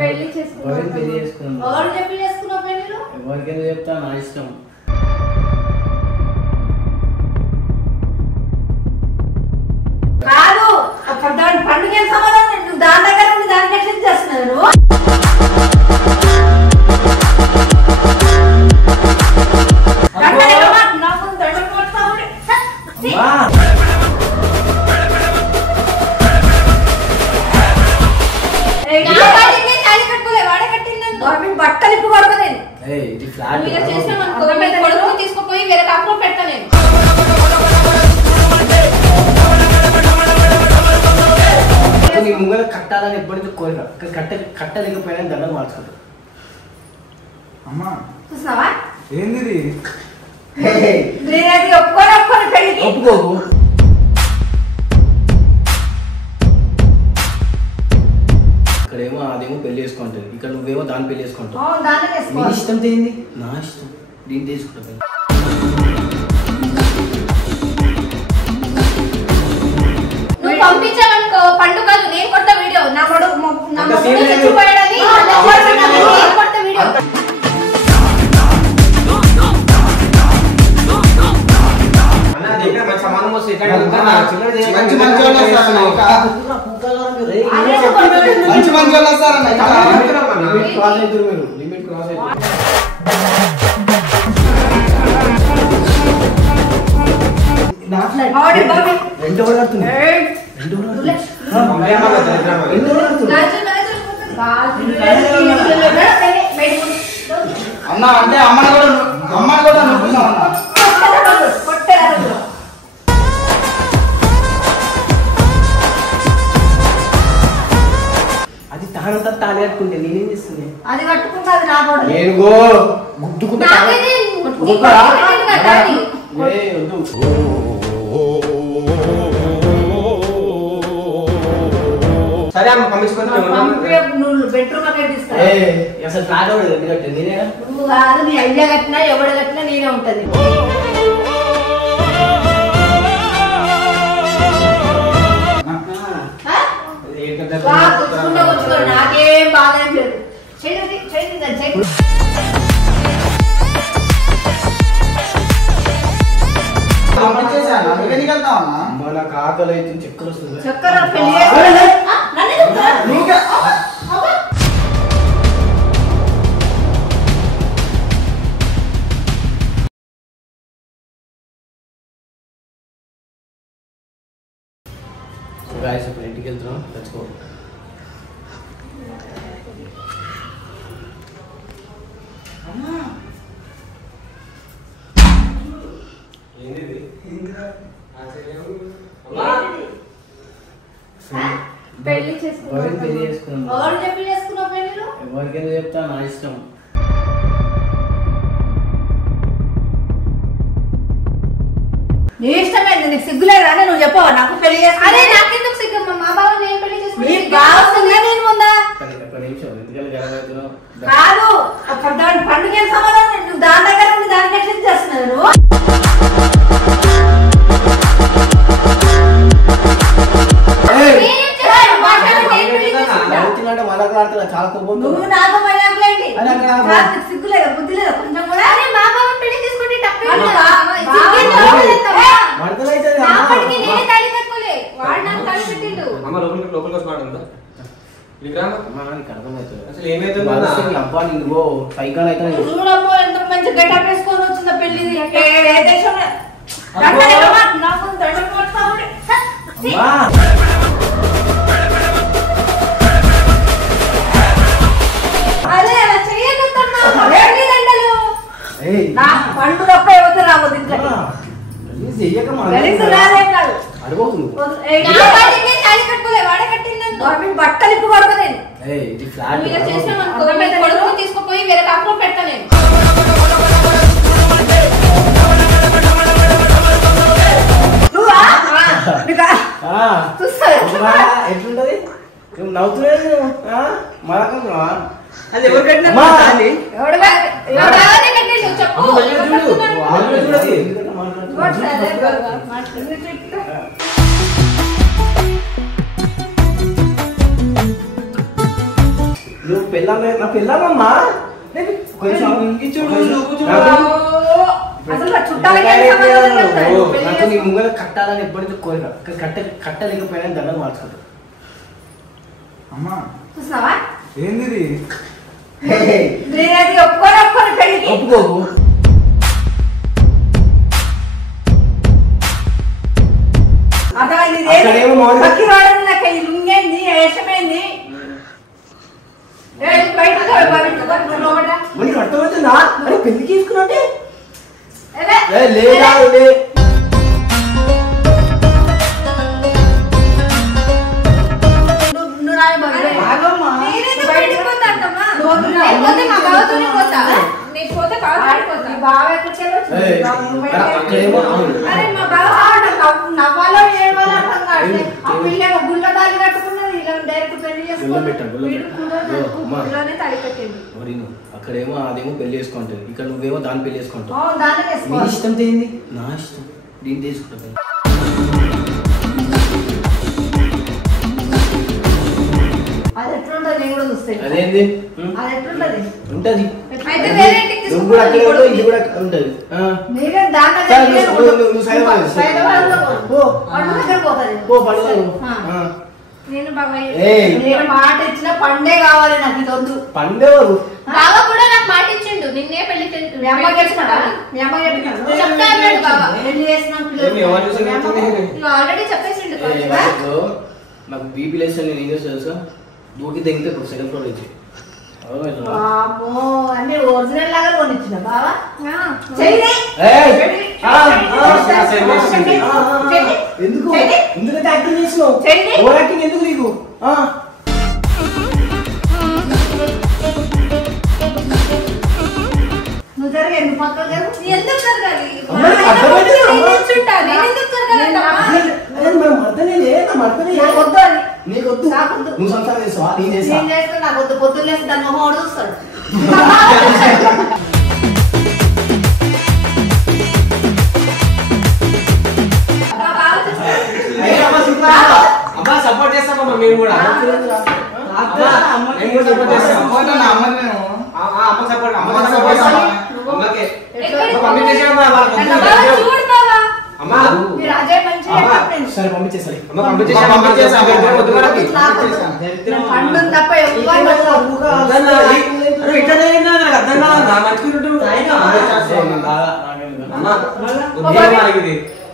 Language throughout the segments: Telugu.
పెళ్లి చేసుకున్నాం. ఎవరు చెప్పి చేసుకున్నావు పెళ్లిలో? ఎవరికైనా చెప్తా, నా ఇష్టం. కాదు దాని పండుగ ఏం సమాధానం? నువ్వు దాని దగ్గర ఉండి దాన్ని ఎక్సెప్ట్ చేస్తున్నావు నువ్వు. బట్టలు ఇప్పుడు పడకలేదు తీసుకుపోయి వేరే కాపురం పెట్టలేను. ముంగల కట్టాలని ఎప్పటికీ కోరిక, కట్టలేకపోయినా దండం మార్చుకుంటా. అమ్మా చూసావా ఏంది ఒప్పుకోకు. ఇక్కడేమో అదేమో పెళ్లి చేసుకుంటుంది, ఇక్కడ నువ్వేమో దాన్ని పెళ్లి చేసుకుంటావు. నీ ఇష్టం ఏంది? నా ఇష్టం. దీన్ని తీసుకుంటా. నువ్వు పంపించావనుకో పండు కాదు, నేను కొట్ట వీడియో. నా వీడియో అన్నా అంటే అమ్మని కూడా అనుకున్నావు అన్నా. అది తానంతా తాళి కట్టుకుంటే నేనేం చేస్తుంది? అది కట్టుకుంటా, అది రాబోదు. నేను గుద్దుకుంటా. సరే అమ్మ పంపించుకుంటా. బెడ్రూమ్ కట్టిస్తా. అసలు తాగలేదు నేనే. నువ్వు కాదు, నీ అయ్యా కట్టినా ఎవడ కట్టినా నేనే ఉంటది. నాకేం బాధ ఏం లేదు. నాకు ఆకలి అయితే చక్కెర వస్తుంది. చక్కర ఇప్పుడు ఇంటికి వెళ్తున్నాం, తెచ్చుకో. పెళ్లి చేసుకున్నాం. ఎవరు చెప్పి చేసుకున్నావు పెళ్లిలో? ఎవరికైనా చెప్తా, నా ఇష్టం. నీ ఇష్టమైంది, నీకు సిగ్గులేదు అని నువ్వు చెప్పవా? నాకు పెళ్లి చేస్తా. అదే నాకెందుకు సిగ్గు? మా బావ నేను పెళ్లి చేసుకున్నా నేను ఉందా? కాదు దాని పండుగ ఏం సమాధానం? నువ్వు దాని దగ్గర ఉండి దాన్ని ఎక్సెప్ట్ చేస్తున్నావు నువ్వు. చాలా కోపం. నువ్వు నాతో మర్యాదలేండి. సిగ్గు లేదా, బుద్ధి లేదా కొంచెం కూడా? మా బావ పెళ్లి తీసుకుంటే చూడమ్మో ఎంత మంచి గెటప్ వేసుకొని వచ్చిందా పెళ్లి. అదే అలా చెయ్యకన్నా పండు తప్ప ఎవరు రాబోదు ఇంట్లో. బట్టలు ఇప్పుడు పడకలేదు తీసుకుపోయి వేరే కాపురం పెట్టలేను. ఎట్లుంటది? నవ్వుతున్నాడు. అది ఎవరు కట్టిన నువ్వు నా పెళ్ళామమ్మా కొంచెం నీ ముంగల కట్టాలని ఎప్పటికీ కోరిక కట్టలేకపోయినా దండం మార్చుకుంటా. అమ్మా చూసావా ఏంది ఒప్పుకోకు. అర్థమవుతుందా పెళ్లి తీసుకున్నా లేదా నవ్వాలో ఏడవాలో అర్థం కాదు. ఆ పిల్ల గుళ్ళ తాళి కట్టుకున్నది ఇలా డైరెక్ట్ పెళ్లి అక్కడేమో అదేమో పెళ్లి చేసుకుంటది, ఇక్కడ నువ్వేమో దాన్ని పెళ్లి చేసుకుంటావు. నీ ఇష్టం ఏంది? నా ఇష్టం, దీన్ని తీసుకుంటా. అది ఎట్లుంటది నేను కూడా చూస్తే. అదేంది అది ఎట్లుంటది ఉంటది. అయితే వేరే ఇంటికి నువ్వు కూడా అక్కడే ఉంటావు, ఇది కూడా ఉంటది. మీరే దాని నేను మాట ఇచ్చిన పండే కావాలి నాకు. ఇది వద్దు. పండేవారు బావ కూడా నాకు మాట ఇచ్చిండు, నిన్నే పెళ్లి మీ అమ్మ చేసినాడా? మీ అమ్మ చెప్తాడు బావ. పెళ్లి చేసిన ఆల్రెడీ చెప్పేసిండు. నాకు బీపీ లేస్తే నేను ఏం చేస్తా తెలుసా, దూకి తెగితే సెకండ్ ఫ్లోర్ ఇచ్చి అన్ని ఒరిజినల్ లాగా కొనిచ్చిన బావా. ఎందుకు ఎందుకంటే యాక్టింగ్ చేసినావు? ఓవర్ యాక్టింగ్ ఎందుకు నీకు? నువ్వు జరగ ఎందుకు పక్కన ఎందుకు జరగాలి? నువ్వు సంసారం చేస్తావా? నేను చేస్తా. నాకు వద్దు. పొద్దున్న లేసి దాన్ని మొహం చూస్తాడు. అమ్మా సపోర్ట్ చేస్తామమ్మా మేము కూడా. సపోర్ట్ చేస్తాం. అమ్మ సపోర్ట్ అమ్మకే సరే పంపించేసరి పండు తప్ప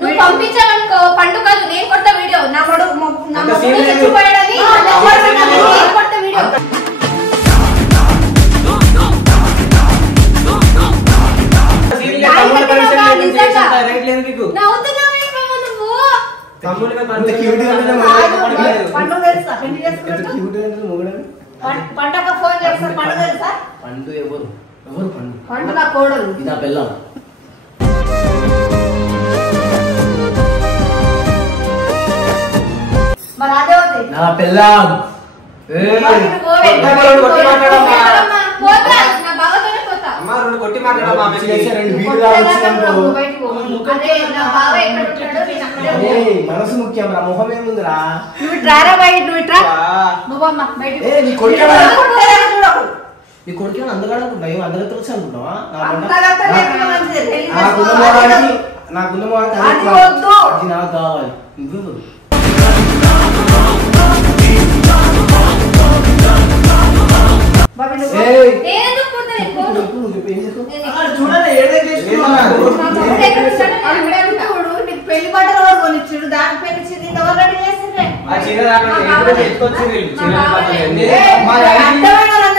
నువ్వు పంపించావనుకో పండు కాదు నేను కొత్త వీడియో నా మొగుడు చచ్చిపోయాడని కొత్త వీడియో. పండగ ఫోన్ చేస్తారు. పండు తెలుసా? పండు ఎవరు ఎవరు పండు? పండు నా కోడలు. ఇది నా పిల్లం. మరి అదే అవుతుంది నా పిల్లం. కొట్టి మాట్లాడమ్మా. మనసు ముఖ్యం రా, మొహం ఏముందిరా? నువ్వు ట్రారా బయట నువ్వు ఇట్రా నువ్వమ్మా బయట నీ కొడుకు అందగాడు అనుకుంటా, ఏమో అందరితో వచ్చి అనుకుంటావా? నాకున్న అది నాకు కావాలి. నువ్వెవరు? పెళ్లి బట్టలు ఎవరు కొనిచ్చాడు? దాని పెళ్లి ఎవరు రెడీ చేస్తుంటే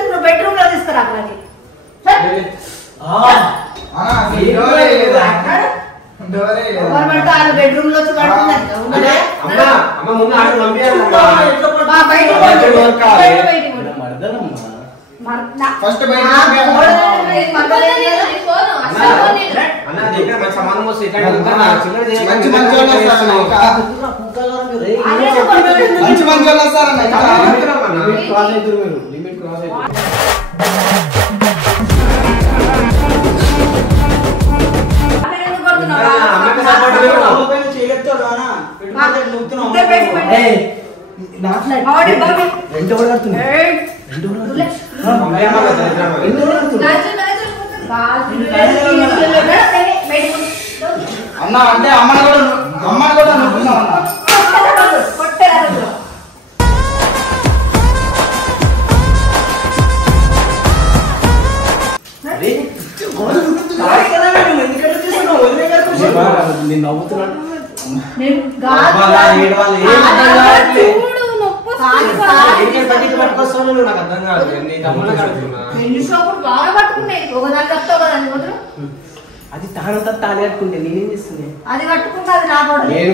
నువ్వు బెడ్రూమ్ లో తీసుకురా. బెడ్రూమ్ లో సంబంధం వస్తే మంచి మంచి వాళ్ళు వస్తారన్న. నా ఫ్లాట్ బాబీ, బాబీ. రెంట్ ఎవరు కడుతున్నా ఏయ్. రెంట్ ఎవరు నువ్వులే. అమ్మాయి అమ్మ కదా, ఇద్దరు అమ్మాయి. రెంట్ ఎవరు కడుతున్నా అన్న అంటే అమ్మని కూడా నొప్పుకున్నావు అన్న. నేను నవ్వుతున్నాను అమ్మాలా, ఏడవాలా, ఏం అర్థం కావట్లే. ఇంకేం పట్టుకొస్తావు నువ్వు? నాకు అర్థం కాదు. నీ తమ్ముళ్ళకి అడుగుతున్నా. బాగా పట్టుకున్నాయి ఒకదాని కప్తావు కదా నువ్వు అది తానంతా తాళి కట్టుకుంటే నేనేం చేస్తుంది అది కట్టుకుంటే అది నా కూడా నేను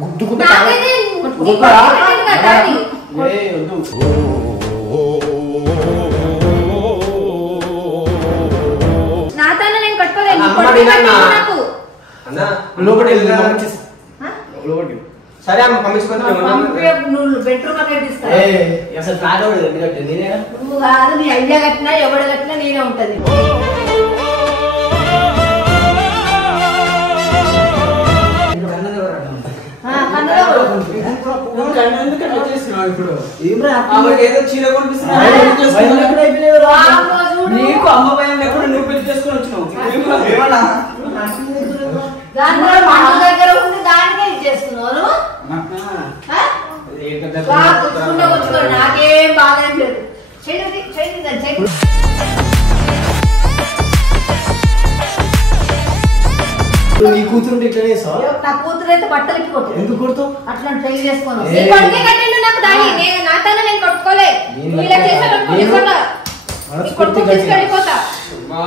గుద్దుకుంటా నాకైతే నా తాను నేను కట్టుకోలేదు అమ్మ వినన్నా? నాకు అన్నా, లోపలికి నువ్వు వెళ్ళు, కూడా లోపలికి సరే అమ్మ పంపించుకొని నువ్వు బెడ్రూమ్ అక్కడ తీస్తా అసలు ఫ్లాట్ ఎవరు ఎందుకంటే నేనేనా నువ్వు కాదు నీ అయ్యా కట్టినా ఎవడ కట్టినా నేనే ఉంటది ఇప్పుడు ఏమ్రా ఆమెకి ఏదో చీర కొనిపిస్తున్నా నీకు అమ్మ భయం లేకుండా నువ్వు పెళ్లి చేసుకొని వచ్చినావు. ఏమన్నా దాని మన దగ్గర ఉంది దానికే ఇచ్చేస్తున్నావు నాకేం బాధ ఏం లేదు చెయ్యి నీ కూతురు ఇట్లా చేస్తావా నా కూతురు అయితే బట్టలు ఇచ్చిపోతుంది ఎందుకు కొడుతావు అట్లా ట్రై చేసుకోను ఏ. నాకు దాని నా తన నేను కట్టుకోలే నేను ఇలా చేసా తీసుకెళ్ళిపోతా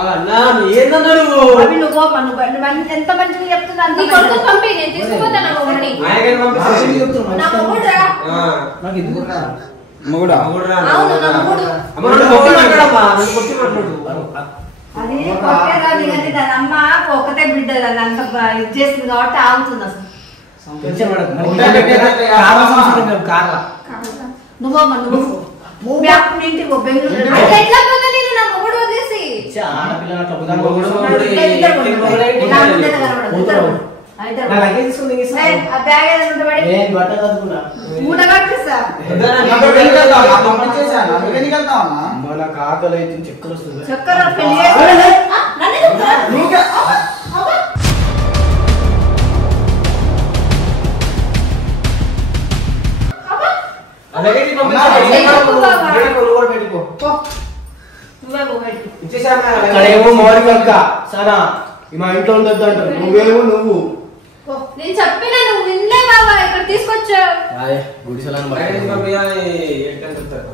అన్నా ఏందన్నా నువ్వు? అవి నువ్వు ఎంత మంచిగా చెప్తున్నా నీ కొడుకు పంపి నేను తీసుకుపోతాను ఒకటి ఆయనకైనా పంపిస్తే నా మొగుడు రా నాకు ఎందుకు మొగుడా అవునురా, అవును నా మొగుడు అమ్మ నన్ను కొట్టి మాట్లాడమ్మా, నన్ను కొట్టి మాట్లాడు. అది కొట్టేదాన్ని కానీ దాని అమ్మ ఒకటే బిడ్డ దాన్ని అంత ఇది చేస్తుంది కాబట్టి ఆగుతుంది అసలు నువ్వమ్మా నువ్వు మీ ఇంటికి పో, బెంగళూరు అట్లా ఎట్లా పోతా నేను నా మొగుడు వదిలేసి ఆడపిల్ల మొగుడు, నా మొగుడు, ఇద్దరు ఏ- కొడుకులు. ఏ- నా ముందే కనబడదు, ఇద్దరు కొడుకులు. ఆ ఇద్దరు కొడుకులు. ఏయ్, ఆ బ్యాగ్ ఏదో ఉంటే పడి బట్ట కదుకున్నా మూట కట్టిస్తా వద్దన్నా, నాతో పెళ్ళికి వెళ్తావా? నాతో పంపించేసాను. నాతో పెళ్ళికి వెళ్తావా? నాకు ఆకలి అయితే చక్కెర వస్తుంది చక్కర పెళ్లి చేసి ఆ, నన్ను చెప్తారా? నువ్వుకే. అబ్బా. అబ్బా. అలాగే నీ పంపిస్తా. అన్నా, నువ్వు కూడా పెట్టుకో. పో. నువ్వే పో బయటికి. ఇచ్చేసాను కదా. అక్కడేమో మౌలిక అక్క సనా మా ఇంట్లో ఉండొద్దు అంటారు నువ్వేమో నువ్వు పో. నేను చెప్పినా నువ్వు వినలే బాబా ఇక్కడ తీసుకొచ్చా గుడిసెలను బయట నుంచి పంపియ్యాలి, ఎక్కడికి వెళ్తారు?